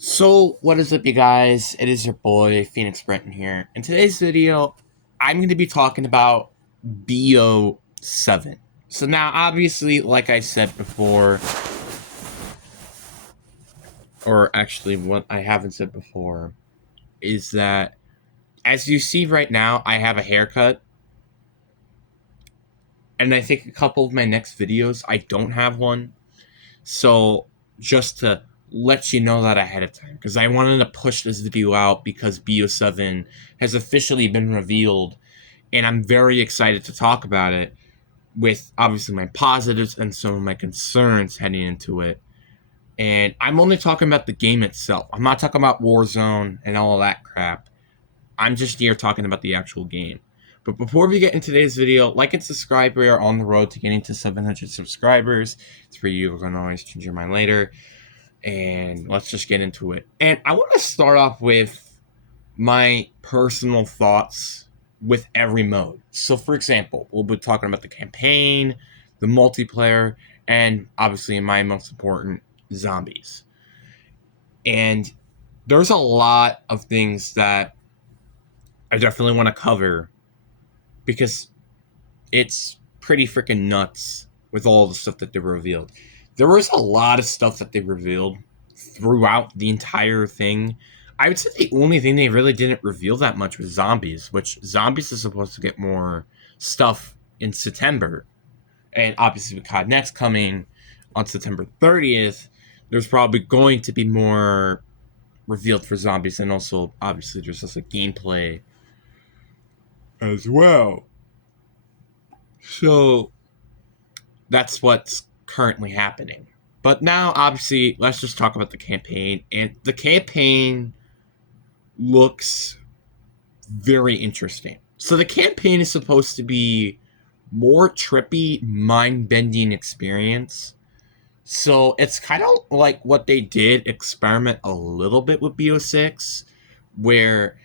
So, what is up, you guys? It is your boy, Phoenix Brenton here. In today's video, I'm going to be talking about BO7. So, now, obviously, like I said before, or actually, what I haven't said before, is that as you see right now, I have a haircut. And I think a couple of my next videos, I don't have one. So, just to let you know that ahead of time, because I wanted to push this video out because BO7 has officially been revealed, and I'm very excited to talk about it with obviously my positives and some of my concerns heading into it. And I'm only talking about the game itself. I'm not talking about Warzone and all of that crap. I'm just here talking about the actual game. But before we get into today's video, like and subscribe. We are on the road to getting to 700 subscribers. It's for you. We're going to always change your mind later. And let's just get into it. And I want to start off with my personal thoughts with every mode. So, for example, we'll be talking about the campaign, the multiplayer, and obviously, my most important, zombies. And there's a lot of things that I definitely want to cover because it's pretty freaking nuts with all the stuff that they revealed. There was a lot of stuff that they revealed throughout the entire thing. I would say the only thing they really didn't reveal that much was zombies, which zombies is supposed to get more stuff in September. And obviously with COD Next coming on September 30th, there's probably going to be more revealed for zombies, and also obviously there's just a gameplay as well. So that's what's currently happening. But now, obviously, let's just talk about the campaign. And the campaign looks very interesting. So the campaign is supposed to be more trippy, mind-bending experience. So it's kind of like what they did experiment a little bit with BO6, where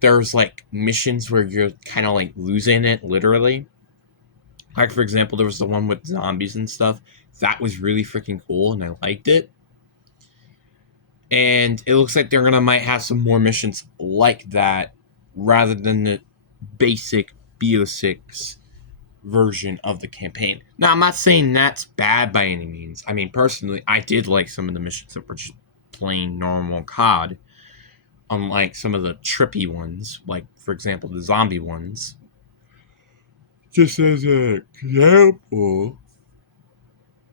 there's like missions where you're kind of like losing it literally. Like, for example, there was the one with zombies and stuff. That was really freaking cool, and I liked it. And it looks like they're gonna might have some more missions like that, rather than the basic BO6 version of the campaign. Now, I'm not saying that's bad by any means. I mean, personally, I did like some of the missions that were just plain normal COD, unlike some of the trippy ones, like, for example, the zombie ones. Just as an example.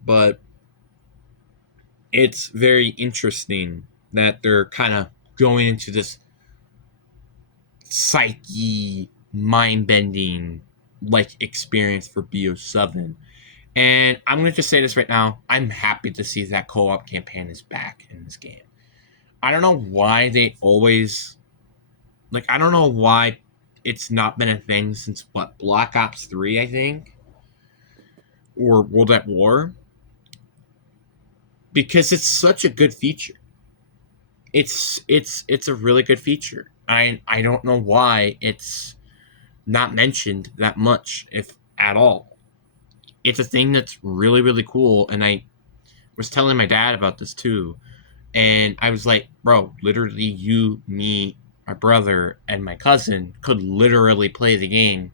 But it's very interesting that they're kind of going into this psyche, mind bending like experience for BO7. And I'm going to just say this right now. I'm happy to see that co op campaign is back in this game. I don't know why they always. Like, I don't know why it's not been a thing since, what, Black Ops 3, I think? Or World at War? Because it's such a good feature. It's a really good feature. I don't know why it's not mentioned that much, if at all. It's a thing that's really, really cool, and I was telling my dad about this too, and I was like, bro, literally you, me, my brother, and my cousin could literally play the game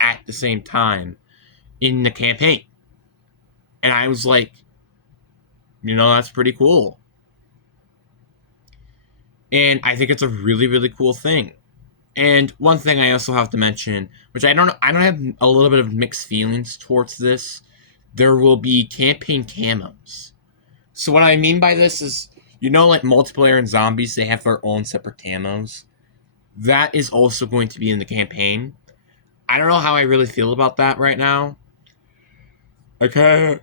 at the same time in the campaign. And I was like, that's pretty cool. And I think it's a really, really cool thing. And one thing I also have to mention, which I don't have a little bit of mixed feelings towards this. There will be campaign camos. So what I mean by this is, like multiplayer and zombies, they have their own separate camos. That is also going to be in the campaign. I don't know how I really feel about that right now. I kind of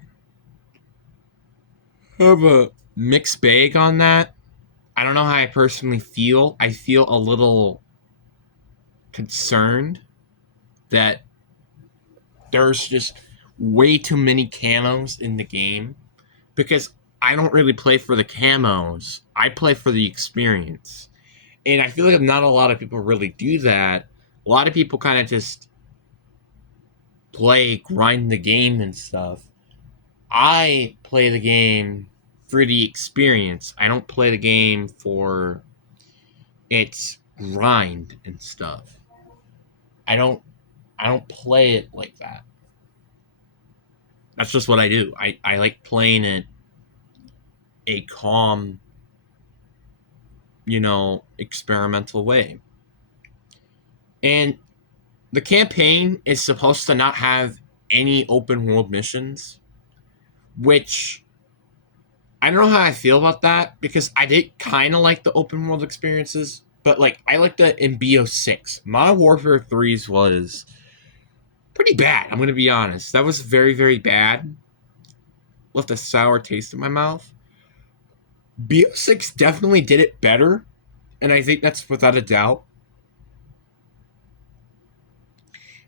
have a mixed bag on that. I don't know how I personally feel. I feel a little concerned that there's just way too many camos in the game, because I don't really play for the camos. I play for the experience. And I feel like not a lot of people really do that. A lot of people kind of just play, grind the game and stuff. I play the game for the experience. I don't play the game for its grind and stuff. I don't play it like that. That's just what I do. I like playing it a calm, experimental way. And the campaign is supposed to not have any open world missions, which I don't know how I feel about that, because I did kind of like the open world experiences, but like I liked that in BO6. Modern Warfare 3's was pretty bad, I'm going to be honest. That was very, very bad. Left a sour taste in my mouth. BO6 definitely did it better, and I think that's without a doubt.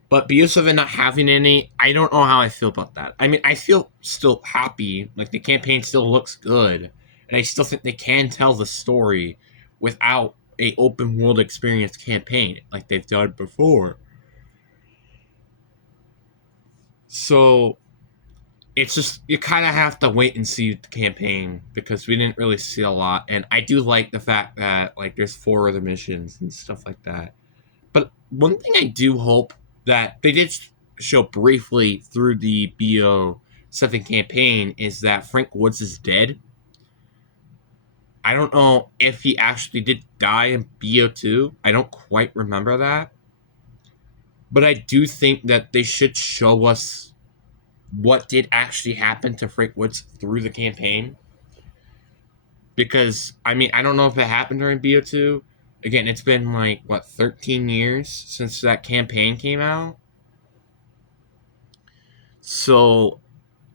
But BO7 not having any, I don't know how I feel about that. I mean, I feel still happy. Like, the campaign still looks good. And I still think they can tell the story without a open world experience campaign like they've done before. So, it's just, you kind of have to wait and see the campaign, because we didn't really see a lot. And I do like the fact that, like, there's 4 other missions and stuff like that. But one thing I do hope that they did show briefly through the BO7 campaign is that Frank Woods is dead. I don't know if he actually did die in BO2. I don't quite remember that. But I do think that they should show us what did actually happen to Frank Woods through the campaign. Because, I mean, I don't know if it happened during BO2. Again, it's been, 13 years since that campaign came out? So,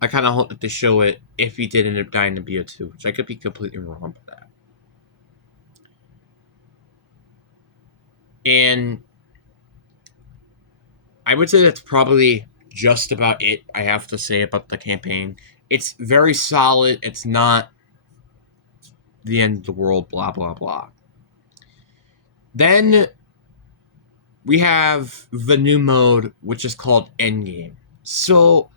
I kind of hope that they show it if he did end up dying in BO2, which I could be completely wrong about that. And I would say that's probably just about it I have to say about the campaign. It's very solid. It's not the end of the world, blah, blah, blah. Then we have the new mode, which is called Endgame. So,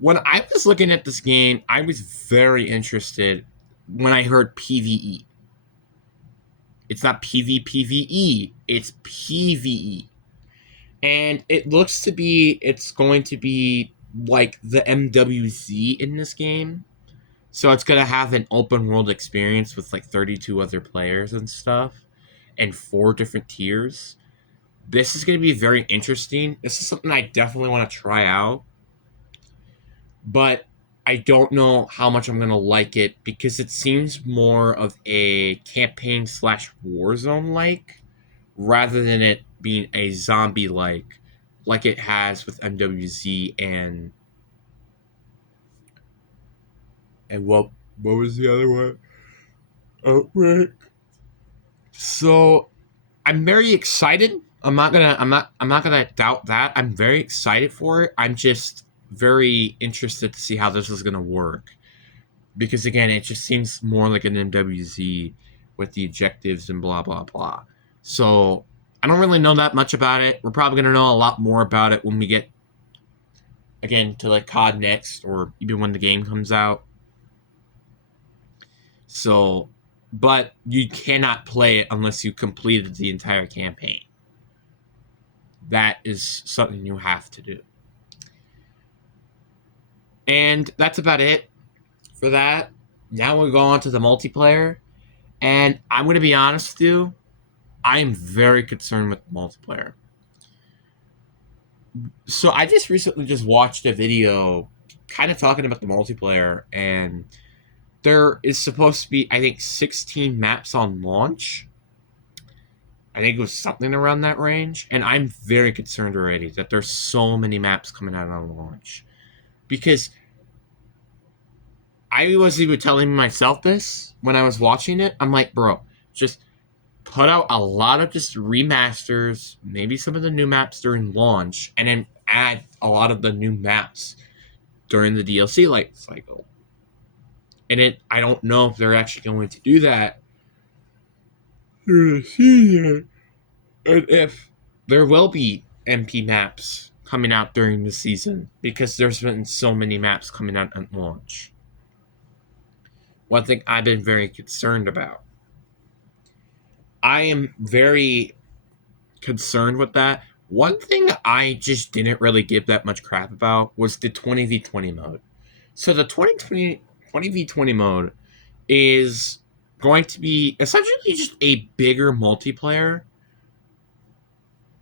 when I was looking at this game, I was very interested when I heard PvE. It's not PvPvE, it's PvE. And it looks to be, it's going to be like the MWZ in this game. So it's going to have an open world experience with 32 other players and stuff, and 4 different tiers. This is going to be very interesting. This is something I definitely want to try out. But I don't know how much I'm going to like it, because it seems more of a campaign / Warzone like, rather than it being a zombie like it has with MWZ and what was the other one? Outbreak. So I'm very excited. I'm not gonna doubt that. I'm very excited for it. I'm just very interested to see how this is gonna work, because again, it just seems more like an MWZ with the objectives and blah blah blah. So I don't really know that much about it. We're probably gonna know a lot more about it when we get, again, to COD Next, or even when the game comes out. So, but you cannot play it unless you completed the entire campaign. That is something you have to do. And that's about it for that. Now we'll go on to the multiplayer. And I'm going to be honest with you, I am very concerned with multiplayer. So I just recently watched a video kind of talking about the multiplayer, and there is supposed to be, I think, 16 maps on launch. I think it was something around that range. And I'm very concerned already that there's so many maps coming out on launch. Because I was even telling myself this when I was watching it. I'm like, bro, just put out a lot of just remasters, maybe some of the new maps during launch, and then add a lot of the new maps during the DLC life cycle. And I don't know if they're actually going to do that. And if there will be MP maps coming out during the season, because there's been so many maps coming out at launch. one thing I've been very concerned about. I am very concerned with that. One thing I just didn't really give that much crap about was the 20v20 mode. So the 20v20 mode is going to be essentially just a bigger multiplayer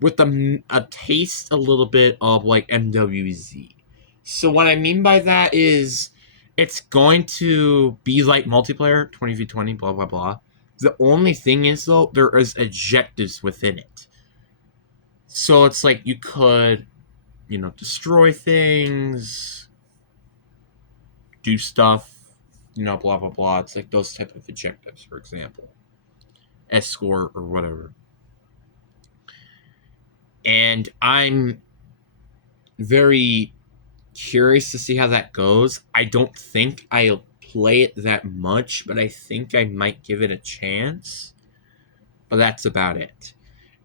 with a taste a little bit of like MWZ. So what I mean by that is it's going to be like multiplayer 20v20 blah blah blah. The only thing is though there is objectives within it. So it's like you could, destroy things, do stuff, blah blah blah. It's like those type of objectives, for example, escort or whatever. And I'm very curious to see how that goes. I don't think I'll play it that much, but I think I might give it a chance. But that's about it.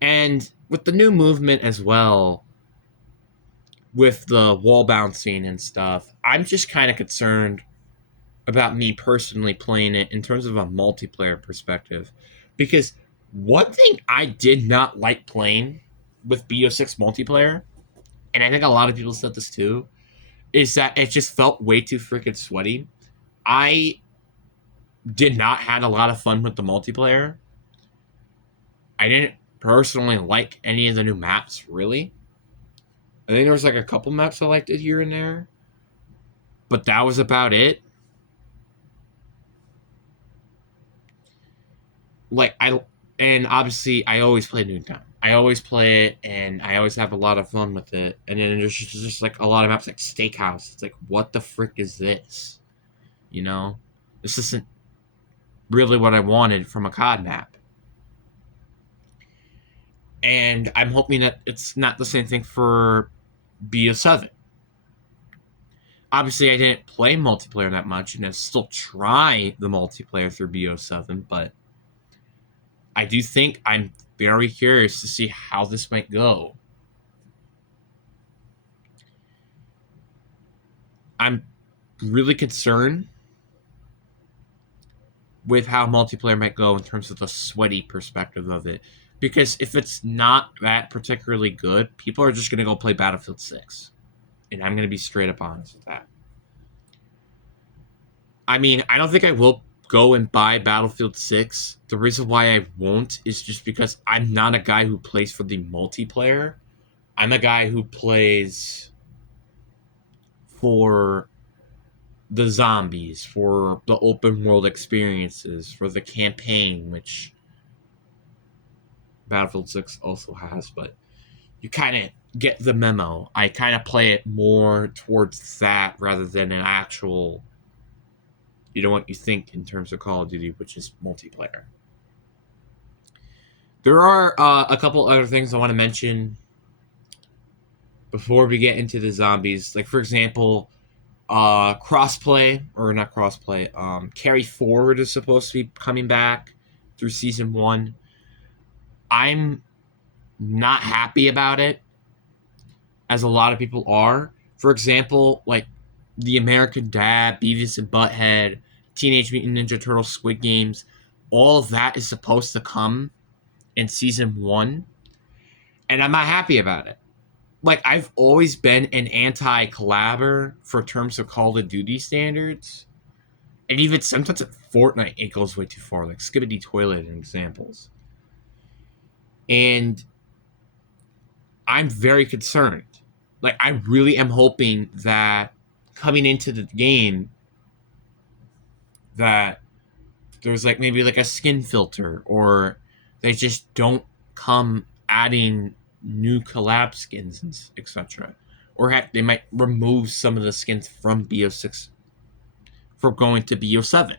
And with the new movement as well, with the wall bouncing and stuff, I'm just kind of concerned about me personally playing it in terms of a multiplayer perspective. Because one thing I did not like playing with BO6 multiplayer, and I think a lot of people said this too, is that it just felt way too freaking sweaty. I did not have a lot of fun with the multiplayer. I didn't personally like any of the new maps, really. I think there was like a couple maps I liked it here and there, but that was about it. And obviously I always play Nuketown. I always play it, and I always have a lot of fun with it. And then there's just like a lot of maps like Steakhouse. It's like, what the frick is this? This isn't really what I wanted from a COD map. And I'm hoping that it's not the same thing for BO7. Obviously, I didn't play multiplayer that much, and I still try the multiplayer through BO7, but I do think I'm very curious to see how this might go. I'm really concerned with how multiplayer might go in terms of the sweaty perspective of it. Because if it's not that particularly good, people are just going to go play Battlefield 6. And I'm going to be straight up honest with that. I mean, I don't think I will go and buy Battlefield 6. The reason why I won't is just because I'm not a guy who plays for the multiplayer. I'm a guy who plays for the zombies, for the open world experiences, for the campaign, which Battlefield 6 also has, but you kind of get the memo. I kind of play it more towards that rather than an actual, what you think in terms of Call of Duty, which is multiplayer. There are a couple other things I want to mention before we get into the zombies. Like, for example, crossplay, or not crossplay, Carry Forward is supposed to be coming back through Season 1. I'm not happy about it, as a lot of people are. For example, like the American Dad, Beavis and Butthead, Teenage Mutant Ninja Turtles, Squid Games, all of that is supposed to come in Season 1, and I'm not happy about it. Like, I've always been an anti-collabor for terms of Call of Duty standards, and even sometimes at Fortnite, it goes way too far, like Skibidi Toilet and examples. And I'm very concerned. Like, I really am hoping that coming into the game that there's like maybe like a skin filter, or they just don't come adding new collab skins and etc. Or heck, they might remove some of the skins from BO6 for going to BO7,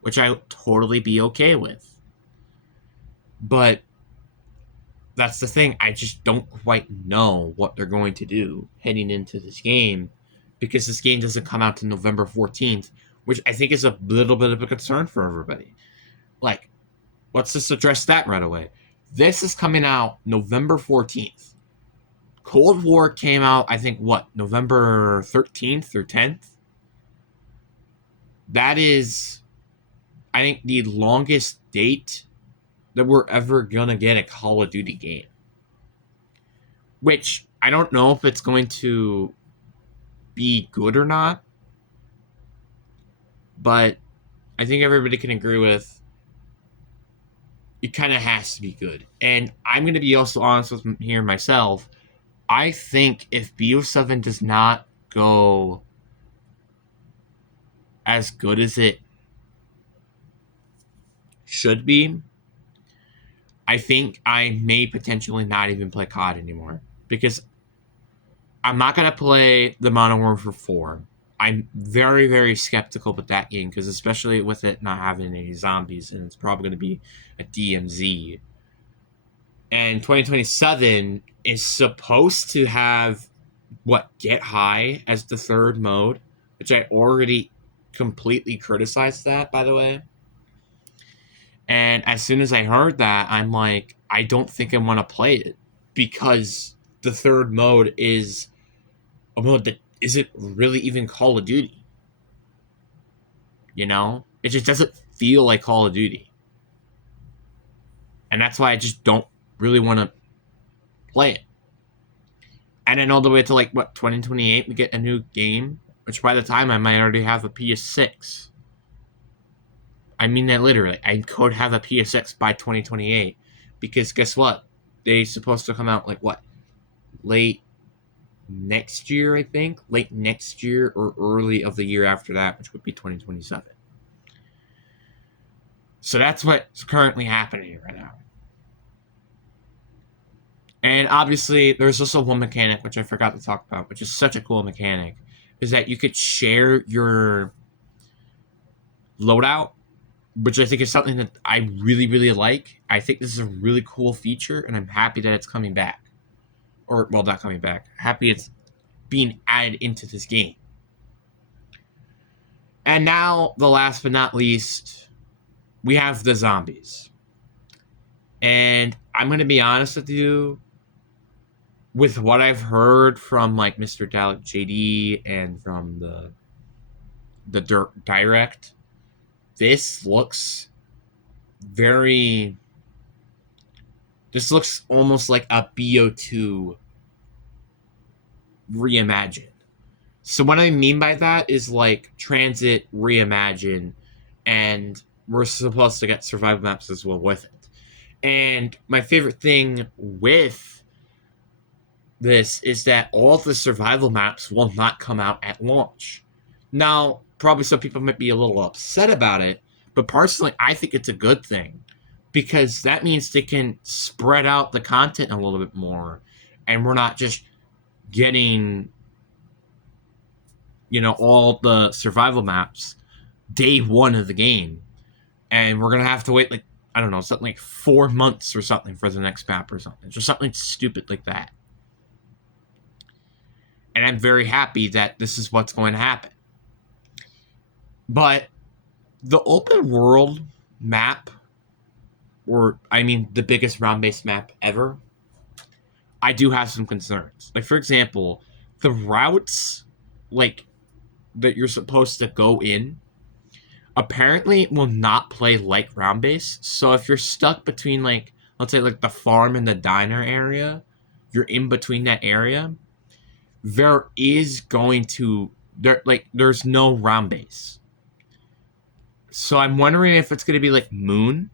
which I would totally be okay with. But that's the thing, I just don't quite know what they're going to do heading into this game, because this game doesn't come out to November 14th, which I think is a little bit of a concern for everybody. Like, let's just address that right away. This is coming out November 14th. Cold War came out, I think, November 13th or 10th? That is I think, the longest date that we're ever gonna get a Call of Duty game. Which I don't know if it's going to be good or not, but I think everybody can agree with it kind of has to be good. And I'm going to be also honest with here myself. I think if BO7 does not go as good as it should be, I think I may potentially not even play COD anymore. Because I'm not going to play the Modern Warfare 4. I'm very, very skeptical with that game, because especially with it not having any zombies, and it's probably going to be a DMZ. And 2027 is supposed to have, Get High as the third mode, which I already completely criticized that, by the way. And as soon as I heard that, I'm like, I don't think I want to play it, because the third mode is a mode that isn't really even Call of Duty. You know? It just doesn't feel like Call of Duty. And that's why I just don't really want to play it. And then all the way to 2028 we get a new game, which by the time I might already have a PS6. I mean that literally. I could have a PS6 by 2028. Because guess what? They're supposed to come out late next year, I think. Late next year or early of the year after that, which would be 2027. So that's what's currently happening right now. And obviously, there's also one mechanic, which I forgot to talk about, which is such a cool mechanic, is that you could share your loadout, which I think is something that I really, really like. I think this is a really cool feature, and I'm happy that it's coming back. Or, well, not coming back. Happy it's being added into this game. And now, the last but not least, we have the zombies. And I'm going to be honest with you, with what I've heard from Mr. Dalek JD and from the direct, this looks almost like a BO2 reimagined. So what I mean by that is Transit reimagined, and we're supposed to get survival maps as well with it. And my favorite thing with this is that all the survival maps will not come out at launch. Now, probably some people might be a little upset about it, but personally, I think it's a good thing, because that means they can spread out the content a little bit more, and we're not just getting, all the survival maps day one of the game, and we're gonna have to wait I don't know, something like 4 months or something for the next map or something. Just something stupid like that. And I'm very happy that this is what's going to happen. But the open world map, the biggest round-based map ever, I do have some concerns. For example, the routes, that you're supposed to go in, apparently will not play like round-based. So if you're stuck between, let's say, the farm and the diner area, you're in between that area, there's no round base. So I'm wondering if it's going to be like Moon,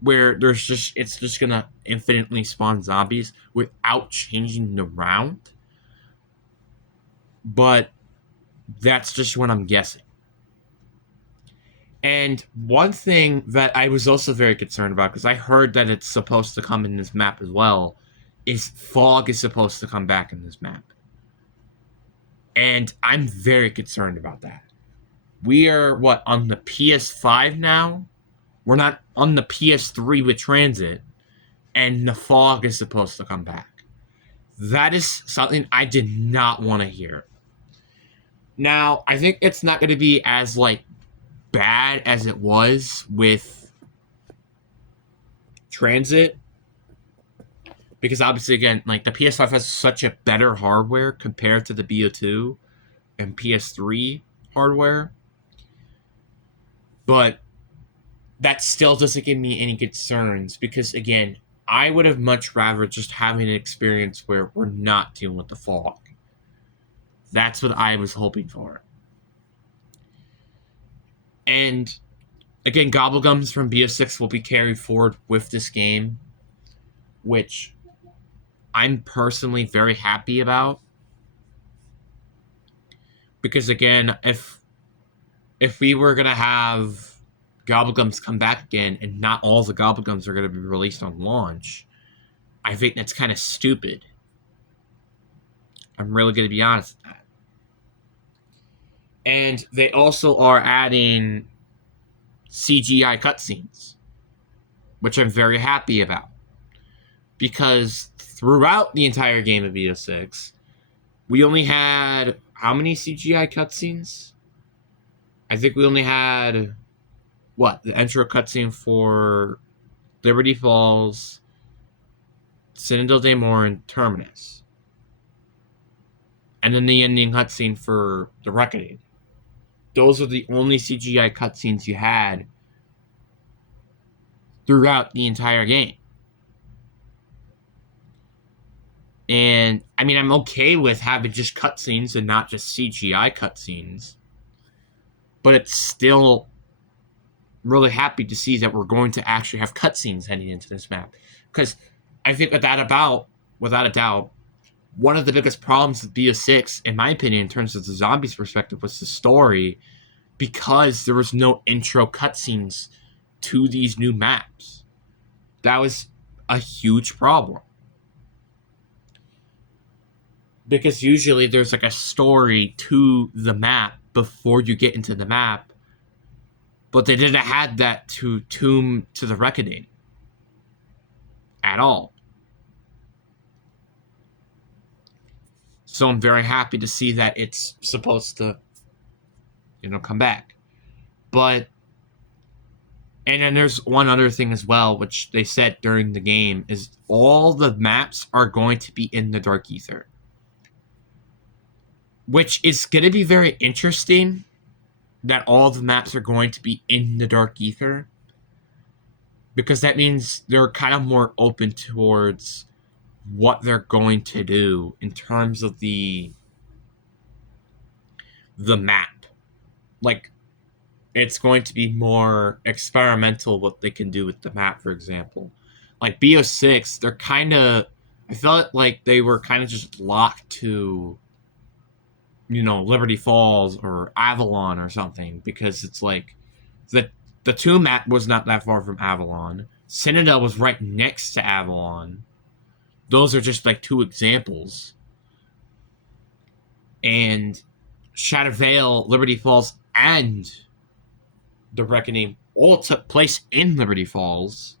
where it's just going to infinitely spawn zombies without changing the round. But that's just what I'm guessing. And one thing that I was also very concerned about, because I heard that it's supposed to come in this map as well, is fog is supposed to come back in this map. And I'm very concerned about that. We are, on the PS5 now? We're not on the PS3 with Transit, and the fog is supposed to come back. That is something I did not want to hear. Now, I think it's not going to be as, bad as it was with Transit, because obviously, again, the PS5 has such a better hardware compared to the BO2 and PS3 hardware. But that still doesn't give me any concerns because, again, I would have much rather just having an experience where we're not dealing with the fog. That's what I was hoping for. And again, Gobblegums from BO6 will be carried forward with this game, which I'm personally very happy about. Because again, if we were gonna have Gobblegums come back again and not all the Gobblegums are gonna be released on launch, I think that's kind of stupid. I'm really gonna be honest with that. And they also are adding CGI cutscenes, which I'm very happy about. Because throughout the entire game of BO6, we only had how many CGI cutscenes? I think we only had the intro cutscene for Liberty Falls, Citadel de Mor, and Terminus. And then the ending cutscene for The Reckoning. Those are the only CGI cutscenes you had throughout the entire game. And, I mean, I'm okay with having just cutscenes and not just CGI cutscenes. But it's still really happy to see that we're going to actually have cutscenes heading into this map. Because I think without a doubt, one of the biggest problems with BO6, in my opinion, in terms of the zombies perspective, was the story, because there was no intro cutscenes to these new maps. That was a huge problem. Because usually there's like a story to the map before you get into the map, but they didn't have that to Tomb to the Reckoning at all. So I'm very happy to see that it's supposed to, come back. But, and then there's one other thing as well, which they said during the game, is all the maps are going to be in the Dark Aether. Which is going to be very interesting, that all the maps are going to be in the Dark Aether. Because that means they're kind of more open towards what they're going to do in terms of the map. Like, it's going to be more experimental what they can do with the map, for example. Like BO6, they're kind of, I felt like they were kind of just locked to, Liberty Falls or Avalon or something, because it's like the Tomb map was not that far from Avalon. Citadel was right next to Avalon. Those are just like two examples. And Shadowvale, Liberty Falls, and The Reckoning all took place in Liberty Falls.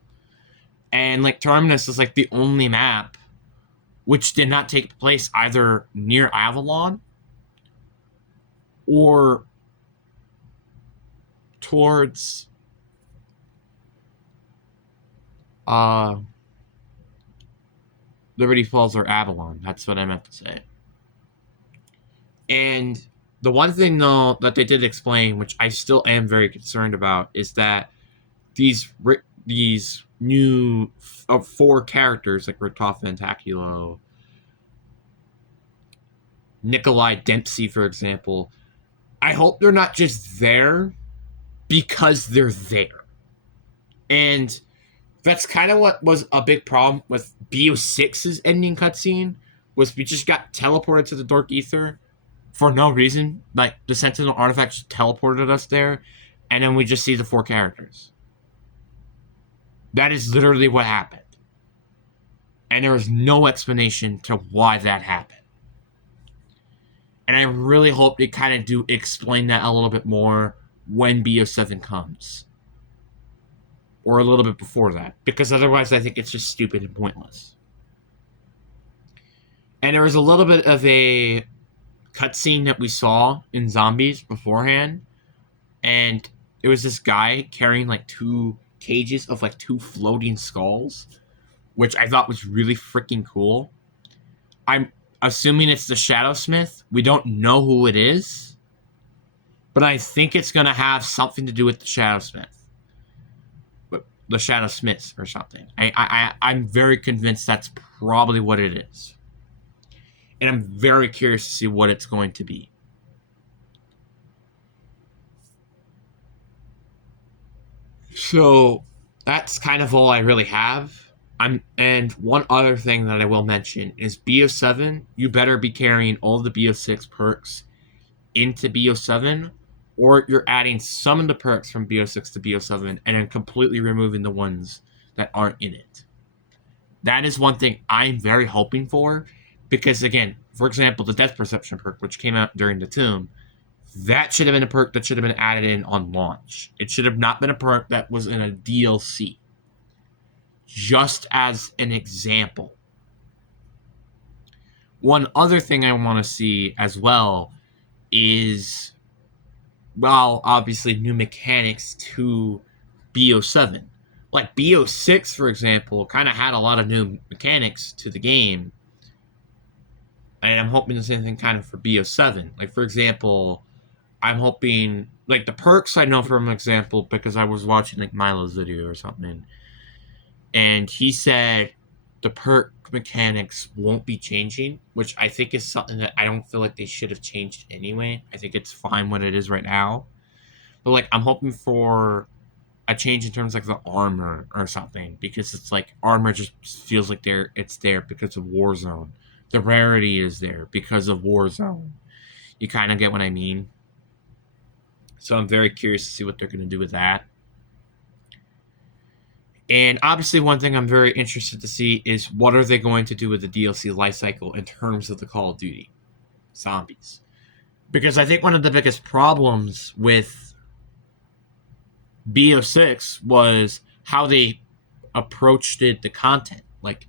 And like Terminus is like the only map which did not take place either near Avalon or towards Liberty Falls or Avalon. That's what I meant to say. And the one thing, though, that they did explain, which I still am very concerned about, is that these new 4 characters, like Richtofen and Taculo, Nikolai Dempsey, for example, I hope they're not just there because they're there. And that's kind of what was a big problem with BO6's ending cutscene, was we just got teleported to the Dark Aether for no reason. Like, the Sentinel artifact just teleported us there, and then we just see the 4 characters. That is literally what happened. And there was no explanation to why that happened. And I really hope they kind of do explain that a little bit more when BO7 comes. Or a little bit before that. Because otherwise I think it's just stupid and pointless. And there was a little bit of a cutscene that we saw in Zombies beforehand. And it was this guy carrying like 2 cages of like 2 floating skulls. Which I thought was really freaking cool. I'm assuming it's the Shadowsmith. We don't know who it is. But I think it's going to have something to do with the Shadowsmith. the Shadow Smiths or something. I'm very convinced that's probably what it is. And I'm very curious to see what it's going to be. So that's kind of all I really have. And one other thing that I will mention is BO7, you better be carrying all the BO6 perks into BO7, or you're adding some of the perks from BO6 to BO7 and then completely removing the ones that aren't in it. That is one thing I'm very hoping for, because again, for example, the Death Perception perk, which came out during the Tomb, that should have been a perk that should have been added in on launch. It should have not been a perk that was in a DLC. Just as an example. One other thing I want to see as well is, well, obviously new mechanics to BO7. Like BO6, for example, kind of had a lot of new mechanics to the game. And I'm hoping the same thing kind of for BO7. Like, for example, I'm hoping, like, the perks I know from an example because I was watching, like, Milo's video or something. And he said the perk mechanics won't be changing, which I think is something that I don't feel like they should have changed anyway. I think it's fine what it is right now. But, like, I'm hoping for a change in terms of, like, the armor or something, because it's like armor just feels like it's there because of Warzone. The rarity is there because of Warzone. You kind of get what I mean? So I'm very curious to see what they're going to do with that. And obviously one thing I'm very interested to see is what are they going to do with the DLC lifecycle in terms of the Call of Duty Zombies. Because I think one of the biggest problems with BO6 was how they approached the content. Like,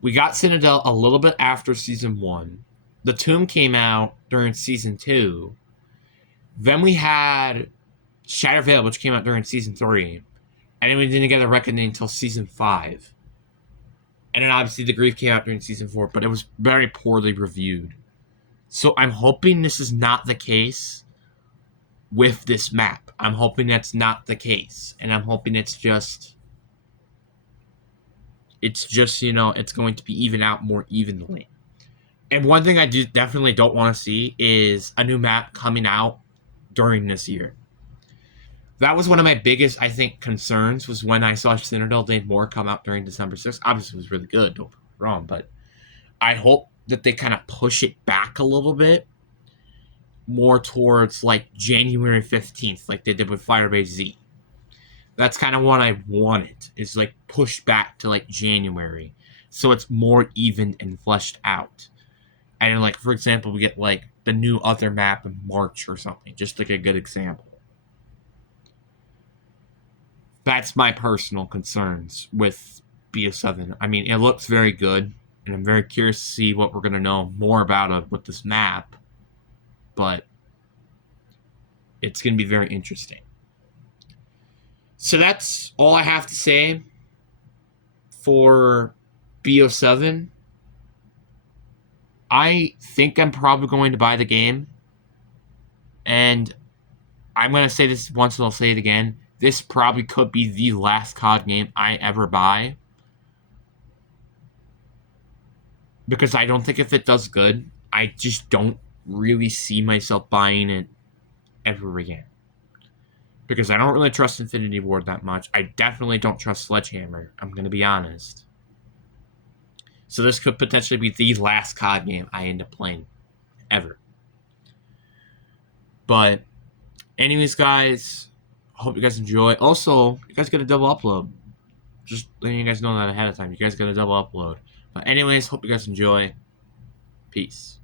we got Citadel a little bit after Season 1. The Tomb came out during Season 2. Then we had Shattered Veil, which came out during Season 3. And then we didn't get a Reckoning until Season 5. And then obviously The Grief came out during Season 4, but it was very poorly reviewed. So I'm hoping this is not the case with this map. I'm hoping that's not the case. And I'm hoping it's just, you know, it's going to be even out more evenly. And one thing I definitely don't want to see is a new map coming out during this year. That was one of my biggest, I think, concerns, was when I saw Citadel Dane More come out during December 6th. Obviously, it was really good, don't get me wrong, but I hope that they kind of push it back a little bit more towards, like, January 15th, like they did with Firebase Z. That's kind of what I wanted, is, like, pushed back to, like, January, so it's more even and fleshed out. And, like, for example, we get, like, the new other map in March or something, just like a good example. That's my personal concerns with BO7. I mean, it looks very good, and I'm very curious to see what we're going to know more about it with this map, but it's going to be very interesting. So that's all I have to say for BO7. I think I'm probably going to buy the game, and I'm going to say this once and I'll say it again. This probably could be the last COD game I ever buy. Because I don't think if it does good, I just don't really see myself buying it ever again. Because I don't really trust Infinity Ward that much. I definitely don't trust Sledgehammer. I'm going to be honest. So this could potentially be the last COD game I end up playing. Ever. But, anyways, guys, I hope you guys enjoy. Also, you guys get a double upload. Just letting you guys know that ahead of time. You guys get a double upload. But anyways, hope you guys enjoy. Peace.